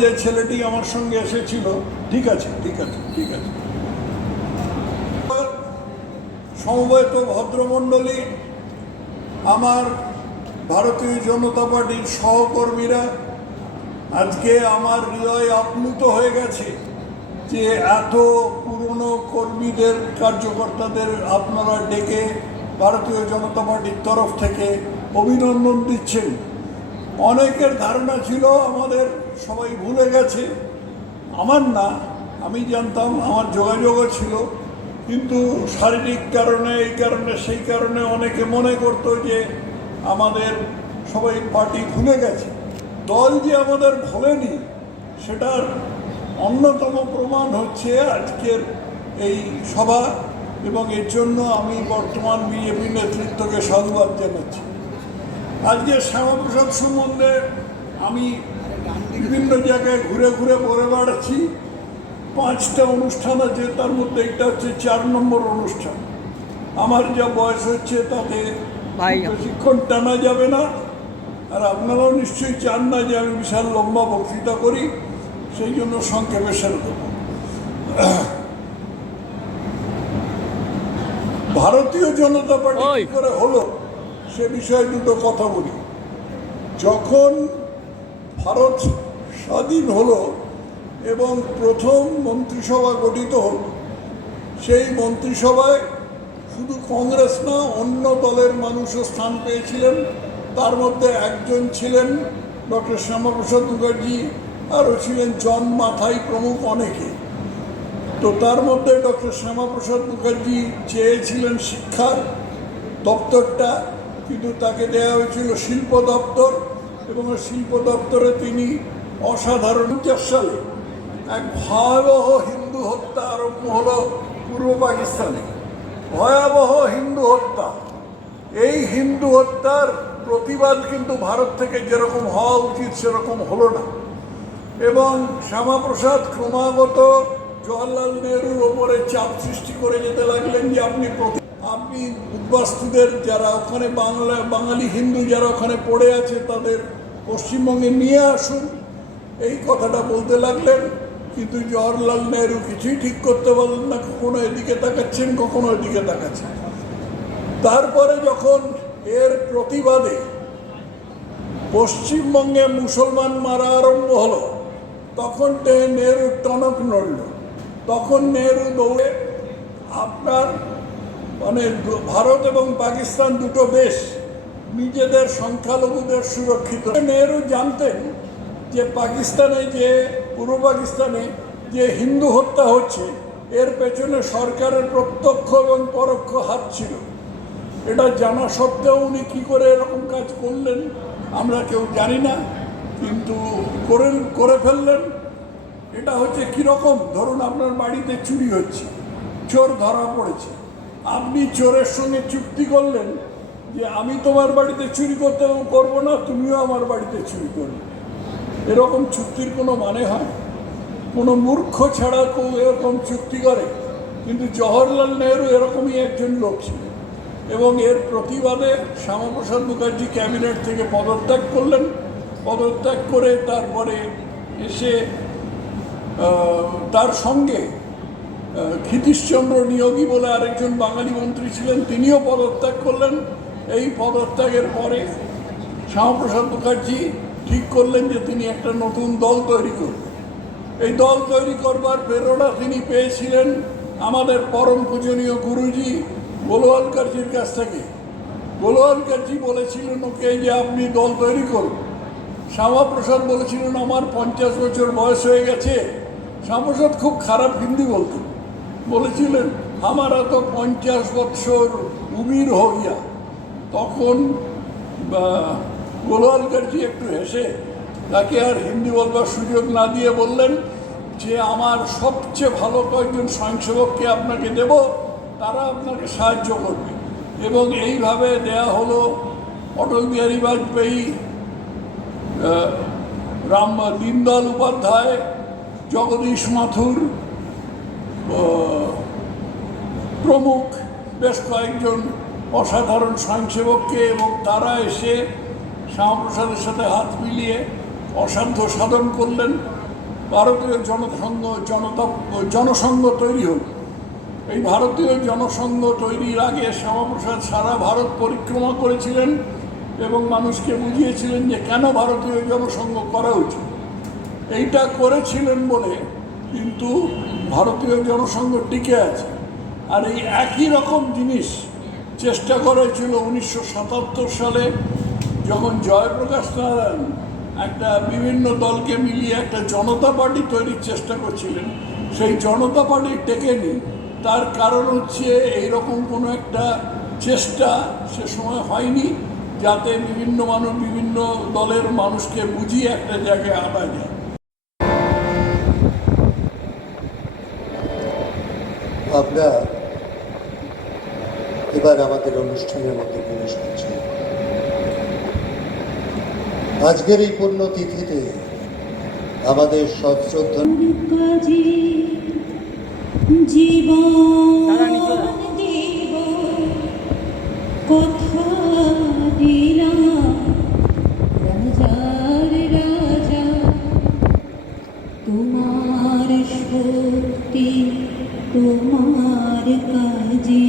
যে ছেলেটি আমার সঙ্গে এসেছিল, ঠিক আছে ঠিক আছে ঠিক আছে। সমবেত ভদ্রমণ্ডলী, আমার ভারতীয় জনতা পার্টির সহকর্মীরা, আজকে আমার হৃদয় আপ্লুত হয়ে গেছে যে এত পুরনো কর্মীদের, কার্যকর্তাদের আপনারা ডেকে ভারতীয় জনতা পার্টির তরফ থেকে অভিনন্দন দিচ্ছেন। অনেকের ধারণা ছিল আমাদের সবাই ভুলে গেছে, আমার না, আমি জানতাম, আমার যোগাযোগও ছিল, কিন্তু শারীরিক কারণে, এই কারণে সেই কারণে অনেকে মনে করতো যে আমাদের সবাই পার্টি ভুলে গেছে। দল যে আমাদের ভোলেনি সেটার অন্যতম প্রমাণ হচ্ছে আজকের এই সভা, এবং এর জন্য আমি বর্তমান বিজেপি নেতৃত্বকে সাধুবাদ জানাচ্ছি। আজকে শ্যামাপ্রসাদ সম্বন্ধে আমি বিভিন্ন জায়গায় ঘুরে ঘুরে বলে বেড়াচ্ছি। 5টা অনুষ্ঠান আছে, তার মধ্যে একটা হচ্ছে 4 নম্বর অনুষ্ঠান। আমার যা বয়স হচ্ছে তাতে বেশিক্ষণ টানা যাবে না, আর আপনারাও নিশ্চয়ই চান না যে আমি বিশাল লম্বা বক্তৃতা করি, সেই জন্য সংক্ষেপে সেরে দেব। ভারতীয় জনতা পার্টি কি করে হলো সে বিষয়ে দুটো কথা বলি। যখন ভারত স্বাধীন হলো এবং প্রথম মন্ত্রিসভা গঠিত হল, সেই মন্ত্রিসভায় শুধু কংগ্রেস না, অন্য দলের মানুষও স্থান পেয়েছিলেন। তার মধ্যে একজন ছিলেন ডক্টর শ্যামাপ্রসাদ মুখার্জি, আরও ছিলেন জন মাথাই প্রমুখ অনেকে। তো তার মধ্যে ডক্টর শ্যামাপ্রসাদ মুখার্জি চেয়েছিলেন শিক্ষার দপ্তরটা, কিন্তু তাকে দেওয়া হয়েছিল শিল্প দপ্তর, এবং শিল্প দপ্তরে তিনি অসাধারণ। 50 সালে এক ভয়াবহ হিন্দু হত্যা আরম্ভ হলো পূর্ব পাকিস্তানে, ভয়াবহ হিন্দু হত্যা। এই হিন্দু হত্যার প্রতিবাদ কিন্তু ভারত থেকে যেরকম হওয়া উচিত সেরকম হলো না, এবং শ্যামাপ্রসাদ ক্রমাগত জওয়াহরলাল নেহরুর ওপরে চাপ সৃষ্টি করে যেতে লাগলেন যে আপনি উদ্বাস্তুদের, যারা ওখানে বাঙালি হিন্দু যারা ওখানে পড়ে আছে, তাদের পশ্চিমবঙ্গে নিয়ে আসুন, এই কথাটা বলতে লাগলেন। কিন্তু জওয়াহরলাল নেহরু কিছুই ঠিক করতে পারলেন না, কখনো এদিকে তাকাচ্ছেন, কখনো এদিকে তাকাচ্ছেন। তারপরে যখন এর প্রতিবাদে পশ্চিমবঙ্গে মুসলমান মারা আরম্ভ হলো, তখন নেহরু টনক নড়ল। তখন নেহরু দৌড়ে আপনার ভারত এবং পাকিস্তান দুটো দেশ নিজেদের সংখ্যালঘুদের সুরক্ষিত। নেহরু জানতেন যে পাকিস্তানে, যে পূর্ব পাকিস্তানে যে হিন্দু হত্যা হচ্ছে, এর পেছনে সরকারের প্রত্যক্ষ এবং পরোক্ষ হাত ছিল। এটা জানা সত্ত্বেও উনি কী করে এরকম কাজ করলেন আমরা কেউ জানি না, কিন্তু করে ফেললেন। এটা হচ্ছে কীরকম, ধরুন আপনার বাড়িতে চুরি হচ্ছে, চোর ধরা পড়েছে, আপনি চোরের সঙ্গে চুক্তি করলেন যে আমি তোমার বাড়িতে চুরি করবো না, তুমিও আমার বাড়িতে চুরি করবে। এরকম চুক্তির কোনো মানে হয়? কোনো মূর্খ ছাড়া কেউ এরকম চুক্তি করে? কিন্তু জওহরলাল নেহরু এরকমই একজন লোক ছিলেন, এবং এর প্রতিবাদে শ্যামাপ্রসাদ মুখার্জি ক্যাবিনেট থেকে পদত্যাগ করলেন। পদত্যাগ করে তারপরে এসে তার সঙ্গে ক্ষিতীশচন্দ্র নিয়োগী বলে আরেকজন বাঙালি মন্ত্রী ছিলেন, তিনিও পদত্যাগ করলেন। এই পদত্যাগের পরে শ্যামাপ্রসাদ মুখার্জি ঠিক করলেন যে তিনি একটা নতুন দল তৈরি করবেন। এই দল তৈরি করবার প্রেরণা তিনি পেয়েছিলেন আমাদের পরম পূজনীয় গুরুজি গোলওয়ালকারজির কাছ থেকে। গোলওয়ালকারজি বলেছিলেন ওকে যে আপনি দল তৈরি করুন। শ্যামাপ্রসাদ বলেছিলেন আমার 50 বছর বয়স হয়ে গেছে। শ্যামাপ্রসাদ খুব খারাপ হিন্দি বলতেন, বলেছিলেন হামারা তো 50 বছর উমির হো গিয়া। তখন গোলওয়ালকারজি একটু হেসে তাকে আর হিন্দি বলবার সুযোগ না দিয়ে বললেন যে আমার সবচেয়ে ভালো কয়েকজন স্বয়ংসেবককে আপনাকে দেব, তারা আপনাকে সাহায্য করবে। এবং এইভাবে দেয়া হলো অটল বিহারী বাজপেয়ী, দীনদয়াল উপাধ্যায়, জগদীশ মাথুর প্রমুখ বেশ কয়েকজন অসাধারণ স্বয়ংসেবককে, এবং তারা এসে শ্যামাপ্রসাদের সাথে হাত মিলিয়ে অসাধ্য সাধন করলেন, ভারতীয় জনসংঘ তৈরি হল। এই ভারতীয় জনসংঘ তৈরির আগে শ্যামাপ্রসাদ সারা ভারত পরিক্রমা করেছিলেন এবং মানুষকে বুঝিয়েছিলেন যে কেন ভারতীয় জনসংঘ করা উচিত। এইটা করেছিলেন বলে কিন্তু ভারতীয় জনসংঘ টিকে আছে। আর এই একই রকম জিনিস চেষ্টা করেছিল 1977 সালে, যখন জয়প্রকাশ নারায়ণ একটা বিভিন্ন দলকে মিলিয়ে একটা জনতা পার্টি তৈরির চেষ্টা করছিলেন। সেই জনতা পার্টি টেকেনি। তার কারণ হচ্ছে এইরকম কোনো একটা চেষ্টা সে সময় হয়নি যাতে বিভিন্ন দলের মানুষকে বুঝিয়ে একটা জায়গায় আনা যায়। আমরা এবার আমাদের অনুষ্ঠানের মধ্যে প্রবেশ করছি। আজকের এই পুণ্যতিথিতে আমাদের সশ্রদ্ধা জীবন দেব কথা দিলাম রাজার রাজা, তোমার শক্তি তোমার কাজে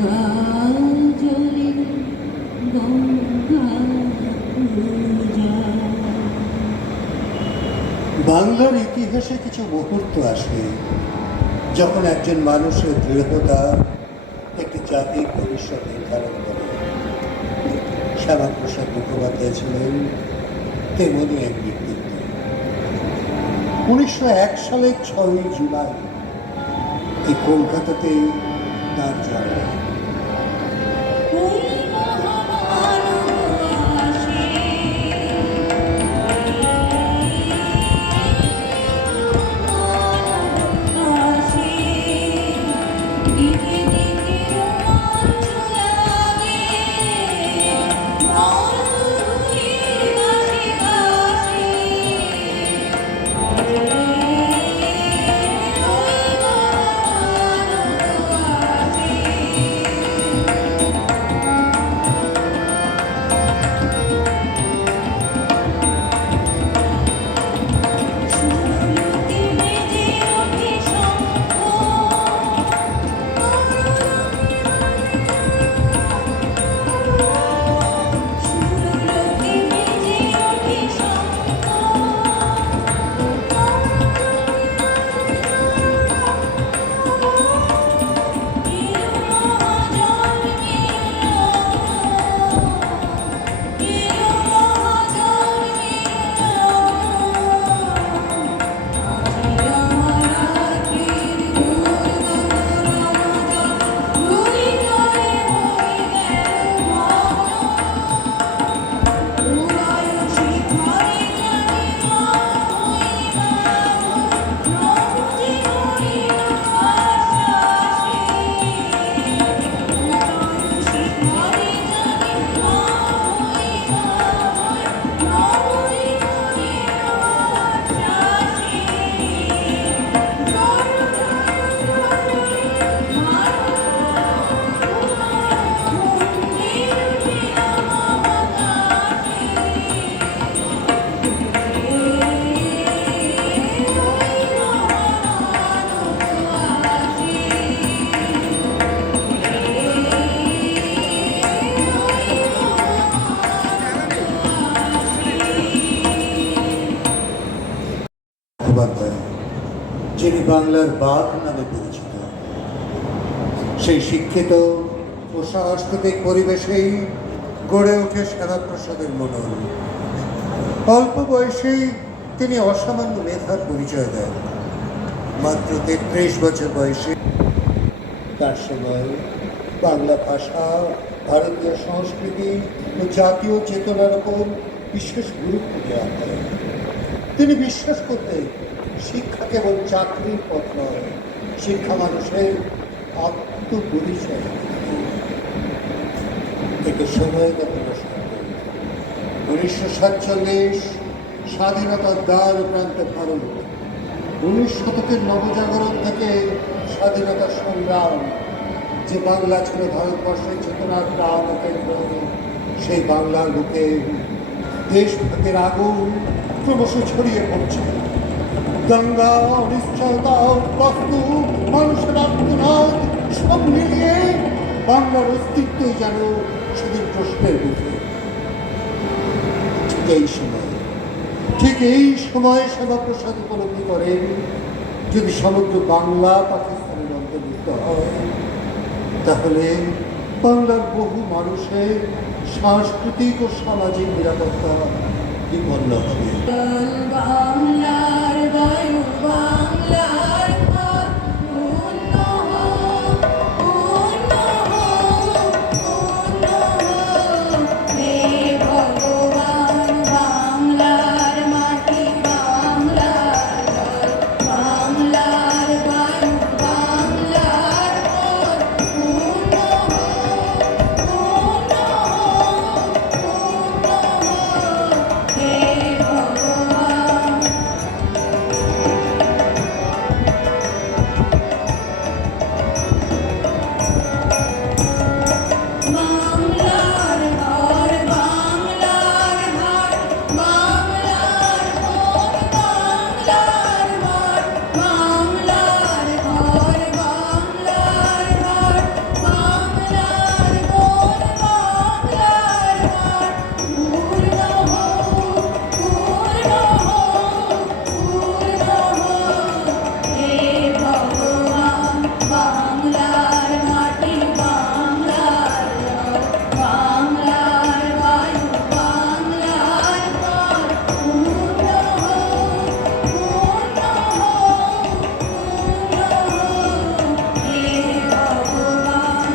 গঙ্গা জলে গঙ্গা পূজা। বাংলার ইতিহাসে কিছু মুহূর্ত আসে যখন একজন মানুষের দৃঢ়তা একটি জাতির ভবিষ্যৎ নির্ধারণ করে। শ্যামাপ্রসাদ মুখোপাধ্যায় ছিলেন তেমনি এক ব্যক্তিত্ব। 1901 সালের 6ই জুলাই এই কলকাতাতে তার জন্ম। যিনি বাংলার বাঘ নামে পরিচিত, সেই শিক্ষিত ও সাংস্কৃতিক পরিবেশেই গড়ে ওঠে শ্যামাপ্রসাদের মনন। অল্প বয়সেই তিনি অসামান্য মেধার পরিচয় দেন। মাত্র 33 বছর বয়সে তার সময় বাংলা ভাষা, ভারতীয় সংস্কৃতি ও জাতীয় চেতনার ওপর বিশেষ গুরুত্ব দেওয়া হয়। তিনি বিশ্বাস করতেন শিক্ষা কেবল চাকরির পথ নয়, শিক্ষা মানুষের আত্মপরিচয়। একে সময়গত প্রশ্ন। 1947 স্বাধীনতার দ্বার প্রান্তে ভারত। 19 শতকের নবজাগরণ থেকে স্বাধীনতার সংগ্রাম, যে বাংলা ছিল ভারতবর্ষের চেতনার প্রাণ কেন্দ্র, সেই বাংলার বুকে দেশভাগের আগুন ক্রমশ ছড়িয়ে পড়ছে। দাঙ্গা, অনিশ্চয়তা, প্রস্তুত মানুষের আত্মনাদ সব মিলিয়ে বাংলার অস্তিত্বই যেন সেদিন প্রশ্নের মুখে। ঠিক এই সময়ে শ্যামাপ্রসাদ উপলব্ধি করেন, যদি সমগ্র বাংলা পাকিস্তানের অন্তর্ভুক্ত হয় তাহলে বাংলার বহু মানুষের সাংস্কৃতিক ও সামাজিক নিরাপত্তা বিপন্ন হবে। বাংলার বায়ু, বাংলার পথ, পূর্ণ হোক, পূর্ণ হোক, পূর্ণ হোক। হে ভগবান, বাংলার মাটি, বাংলার জল, বাংলার বায়ু, বাংলার পথ, পূর্ণ হোক, পূর্ণ হোক, পূর্ণ হোক। হে ভগবান। বাংলার ঘর, বাংলার ঘাট, বাংলার কোন, বাংলার মাঠ, বাংলার ঘর, বাংলার ঘাট, বাংলার কোন, বাংলার মাঠ। পূর্ণ হোক, পূর্ণ হোক, পূর্ণ হোক। হে ভগবান, বাংলার মাটি, বাংলার জল, বাংলার বায়ু, বাংলার পথ, পূর্ণ হোক, পূর্ণ হোক, পূর্ণ হোক। হে ভগবান।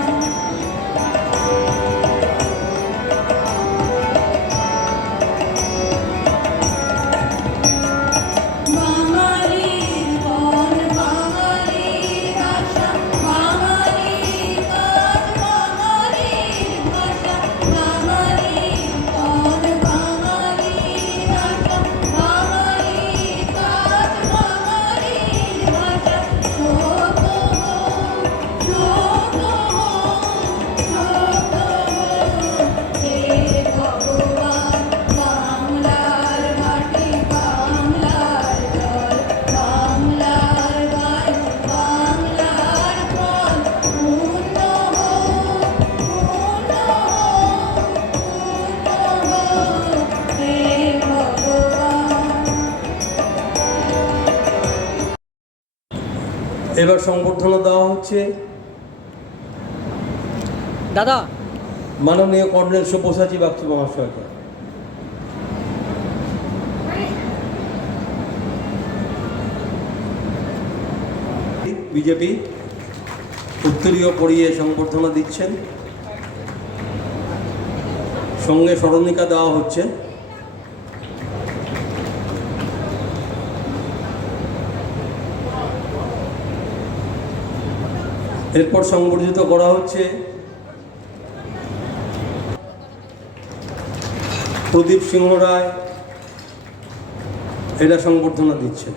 বাঙালির বন, বাঙালির ভাষা, বাঙালির কাজ, বাঙালির ভাষা, বাঙালির বন, বাঙালির ভাষা, বাঙালির কাজ, বাঙালির ভাষা। শোক হোক, শোক হোক, শোক হোক। হে ভগবান, বাংলার মাটি, বাংলার জল, বাংলার বায়ু, বাংলার ফল, পূর্ণ হোক, পূর্ণ হোক, পূর্ণ হোক। হে ভগবান। এবার সংবর্ধনা দেওয়া হচ্ছে দাদা মাননীয় কর্নেল সব্যসাচী বাগচি মহাশয়কে। বিজেপি উত্তরীয় পরিয়ে সংবর্ধনা দিচ্ছেন, সঙ্গে স্মরণিকা দেওয়া হচ্ছে। এরপর সংবর্ধিত করা হচ্ছে প্রদীপ সিংহ রায়, এরা সংবর্ধনা দিচ্ছেন।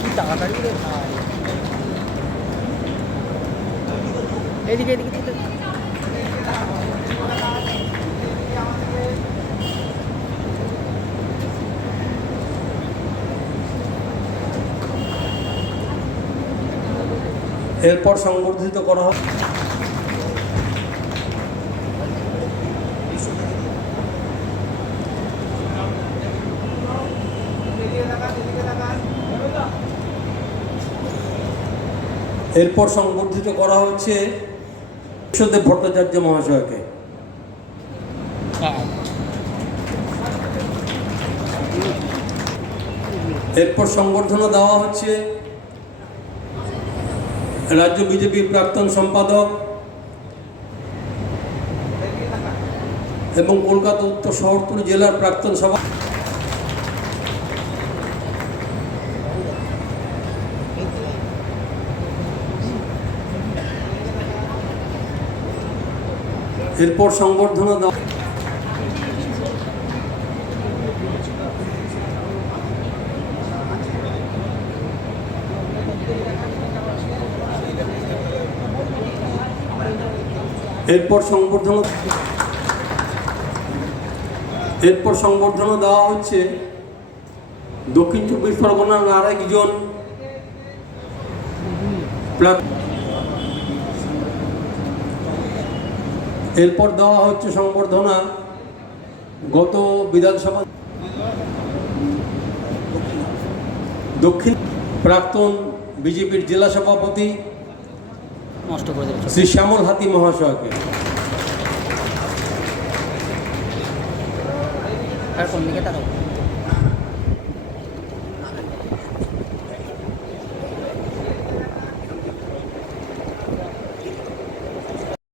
কি তাড়াতাড়ি রে ভাই। এদিকে এদিকে এদিকে। এরপর সংবর্ধিত করা হবে এরপর সংবর্ধিত করা হচ্ছে বিশ্বদেব ভট্টাচার্য মহাশয়কে। এরপর সংবর্ধনা দেওয়া হচ্ছে রাজ্য বিজেপির প্রাক্তন সম্পাদক এবং কলকাতা উত্তর শহরতলি জেলার প্রাক্তন সভা এরপর সংবর্ধনা দেওয়া এরপর সংবর্ধনা দেওয়া হচ্ছে দক্ষিণ চব্বিশ পরগনার আরেকজন এরপর দেওয়া হচ্ছে সংবর্ধনা গত বিধানসভা দক্ষিণ প্রাক্তন বিজেপির জেলা সভাপতি নষ্ট করে দেবে শ্রী শ্যামল হাতি মহাশয়কে। আর কোন দিকে তাকাবো